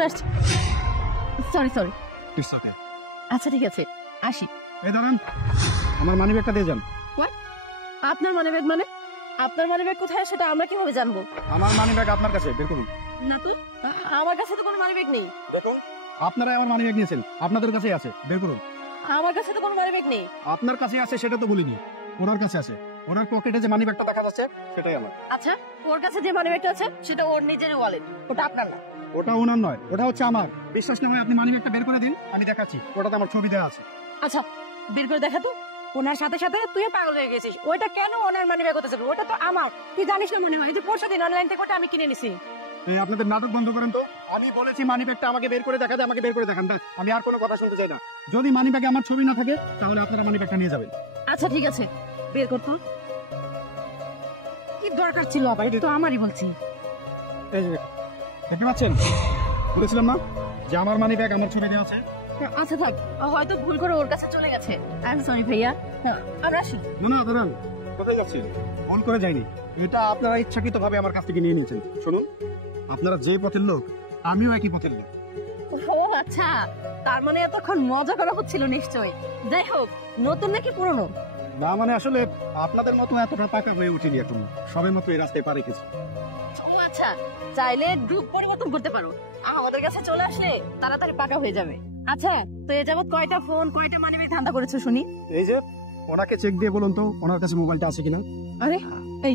চলে আসছি। Sorry sorry. It's okay. আচ্ছা ঠিক আছে, আসি। এই দাঁড়ান, আমার মানি ব্যাগটা দিয়ে যান। আপনার মানি ব্যাগ মানে? আপনার মানি ব্যাগ কোথায় সেটা আমরা কিভাবে জানবো? আমার মানি ব্যাগ আপনার কাছে, বের করুন। না তো, আমার কাছে তো কোনো মানি ব্যাগ নেই। দেখুন, আপনারাই আমার মানি ব্যাগ নিয়েছেন, আপনাদের কাছেই আছে, বের করুন। আমার কাছে তো কোনো মানি ব্যাগ নেই। আপনার কাছে আছে সেটা তো বলিনি, ওনার কাছে আছে। ওনার পকেটে যে মানি ব্যাগটা দেখা যাচ্ছে সেটাই আমার। আচ্ছা, ওর কাছে যে মানি ব্যাগটা আছে সেটা ওর নিজের ওয়ালেট, ওটা আপনার না। ওটা ওনার নয়, ওটা হচ্ছে আমার। বিশ্বাস না হয় আপনি মানি ব্যাগটা বের করে দিন, আমি দেখাচ্ছি। ওটাতে আমার ছবি দেওয়া আছে। আচ্ছা, বের করে দেখা তো। ওনার সাথে সাথে তুইও পাগল হয়ে গেছিস। ওইটা কেন ওনার মানি ব্যাগ হতে যাবে? ওটা তো আমার। তুই জানিস না মনে হয় যে পরশুদিন অনলাইন থেকে ওটা আমি কিনে নিছি। এই আপনাদের নাটক বন্ধ করেন তো। আমি বলেছি মানি ব্যাগটা আমাকে বের করে দেখাতে, আমাকে বের করে দেখান। আমি আর কোনো কথা শুনতে চাই না। যদি মানি ব্যাগে আমার ছবি না থাকে তাহলে আপনারা মানি ব্যাগটা নিয়ে যাবেন। আচ্ছা ঠিক আছে, বের করতো। কি দরকার ছিল আবার? এটা তো আমারই বলছি। এই যে দেখতে পাচ্ছেন, বলেছিলাম না যে আমার মানি ব্যাগ আমার ছবি দেওয়া আছে। আচ্ছা থাক, হয়তো ভুল করে ওর কাছে চলে গেছে। আই এম সরি ভাইয়া। আমরা আসি। না না দাঁড়ান, কোথায় যাচ্ছেন? ভুল করে যাইনি, এটা আপনারা ইচ্ছাকৃত ভাবে আমার কাছ থেকে নিয়ে নিয়েছেন। শুনুন, আপনারা যে পথের লোক আমিও একই পথের লোক। ও আচ্ছা, তার মানে এতক্ষণ মজা করা হচ্ছিল নিশ্চয়ই। যাই হোক, নতুন নাকি পুরনো? না মানে আসলে আপনাদের মতো এতটা পাকা হয়ে উঠিনি এখন, সবে মতো এই রাস্তায় পা রেখেছি। ও আচ্ছা, চাইলে গ্রুপ পরিবর্তন করতে পারো। আমাদের কাছে চলে আসলে তাড়াতাড়ি পাকা হয়ে যাবে। আচ্ছা, তো এ যাবত কয়টা ফোন, কয়টা মানিব্যাগ ধান্দা করেছো শুনি? এই যে ওনাকে চেক দিয়ে বলুন তো ওনার কাছে মোবাইলটা আছে কিনা। আরে এই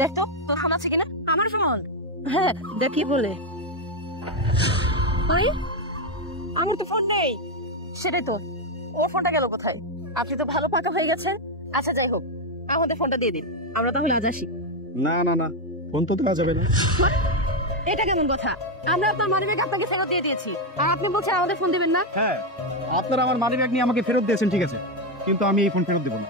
দেখ তো, তোর ফোন আছে কিনা? আমার ফোন? হ্যাঁ, দেখি বলে। আরে আমার তো ফোন নেই। সেটাই তো, ওর ফোনটা গেল কোথায়? আপনি তো ভালো পাকা হয়ে গেছেন। আচ্ছা যাই হোক, আমাদের ফোনটা দিয়ে দিন, আমরা তাহলে আজ আসি। না না না, ফোন তো দেওয়া যাবে না। এটা কেমন কথা? আমরা আপনার মানিব্যাগ আপনাকে ফেরত দিয়ে দিয়েছি, আর আপনি বলছেন আমাদের ফোন দিবেন না? হ্যাঁ, আপনারা আমার মানি ব্যাগ নিয়ে আমাকে ফেরত দিয়েছেন, ঠিক আছে, কিন্তু আমি এই ফোন ফেরত দেবো না।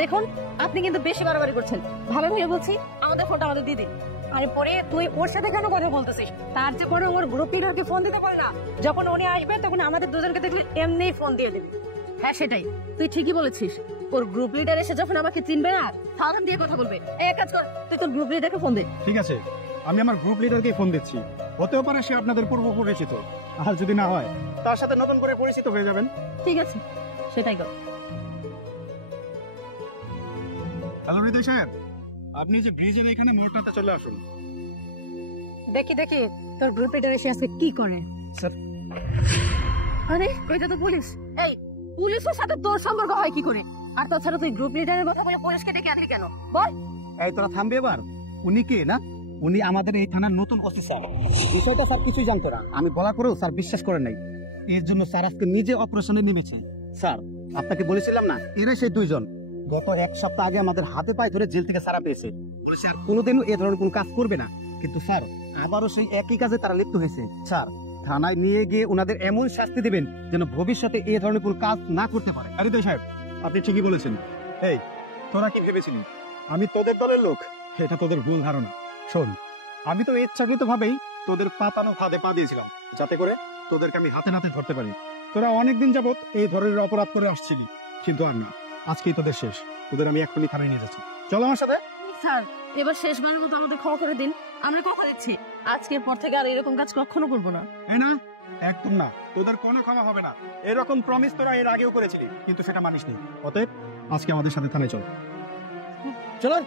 দেখুন, আপনি কিন্তু বেশি বাড়াবাড়ি করছেন। ভালো ভাবে বলছি, আমাদের ফোনটা আমাদের দিয়ে দিন। আরে পরে তুই ওর সাথে কেন কথা বলতেছিস? তার যে পরে ওর গ্রুপ লিডারকে ফোন দিতে পারে না। যখন উনি আসবে তখন আমাদের দুজনকে দেখলে এমনিই ফোন দিয়ে দেবে। হ্যাঁ সেটাই, তুই ঠিকই বলেছিস। ওর গ্রুপ লিডার এসে যখন আমাকে চিনবে না, সালাম দিয়ে কথা বলবে। এক কাজ কর, তুই তোর গ্রুপ লিডারকে ফোন দে। ঠিক আছে, আমি আমার গ্রুপ লিডারকে ফোন দিচ্ছি। হতেও পারে সে আপনাদের পূর্ব পরিচিত, আর যদি না হয় তার সাথে নতুন করে পরিচিত হয়ে যাবেন। ঠিক আছে, সেটাই কর। হ্যালো হৃদয় সাহেব, আপনি যে ব্রিজের এখানে মোড়টাতে চলে আসুন। দেখি দেখি তোর গ্রুপ লিডার এসে আজকে কি করে। স্যার, আরে ওইটা তো পুলিশ। এই পুলিশের সাথে তোর সম্পর্ক হয় কি করে? আর তাছাড়া তুই গ্রুপ লিডারের কথা বলে পুলিশকে ডেকে আনলি কেন বল? এই তোরা থামবে এবার। উনি কে না? উনি আমাদের এই থানার নতুন ওসি স্যার। বিষয়টা স্যার কিছুই জানতো না, আমি বলা করেও স্যার বিশ্বাস করেন নাই। এর জন্য স্যার আজকে নিজে অপারেশনে নেমেছে। স্যার, আপনাকে বলেছিলাম না এরা সেই দুইজন গত এক সপ্তাহ আগে আমাদের হাতে পায়ে ধরে জেল থেকে ছাড়া পেয়েছে। বলেছে আর কোনোদিনও এ ধরনের কোনো কাজ করবে না, কিন্তু স্যার আবারও সেই একই কাজে তারা লিপ্ত হয়েছে। স্যার, থানায় নিয়ে গিয়ে ওনাদের এমন শাস্তি দেবেন যেন ভবিষ্যতে এই ধরনের কোনো কাজ না করতে পারে। আরে সাহেব, আপনি ঠিকই বলেছেন। এই তোরা কি ভেবেছিলি আমি তোদের দলের লোক? এটা তোদের ভুল ধারণা। শোন, আমি তো ইচ্ছাকৃত ভাবেই তোদের পাতানো ফাঁদে পা দিয়েছিলাম, যাতে করে তোদেরকে আমি হাতে নাতে ধরতে পারি। তোরা অনেকদিন যাবত এই ধরনের অপরাধ করে আসছিলি, কিন্তু আর না, আজকেই তোদের শেষ। তোদের আমি এখনই থানায় নিয়ে যাচ্ছি, চলো আমার সাথে। স্যার, এবার শেষবারের মতো আমাদের ক্ষমা করে দিন। আমরা কথা দিচ্ছি, আজকের পর থেকে আর এরকম কাজ কখনো করবো না। না, একদম না, তোদের কোনো ক্ষমা হবে না। এরকম প্রমিস তোরা এর আগেও করেছিলি, কিন্তু সেটা মানিসনি। অতএব আজকে আমাদের সাথে থানায় চল। চলো।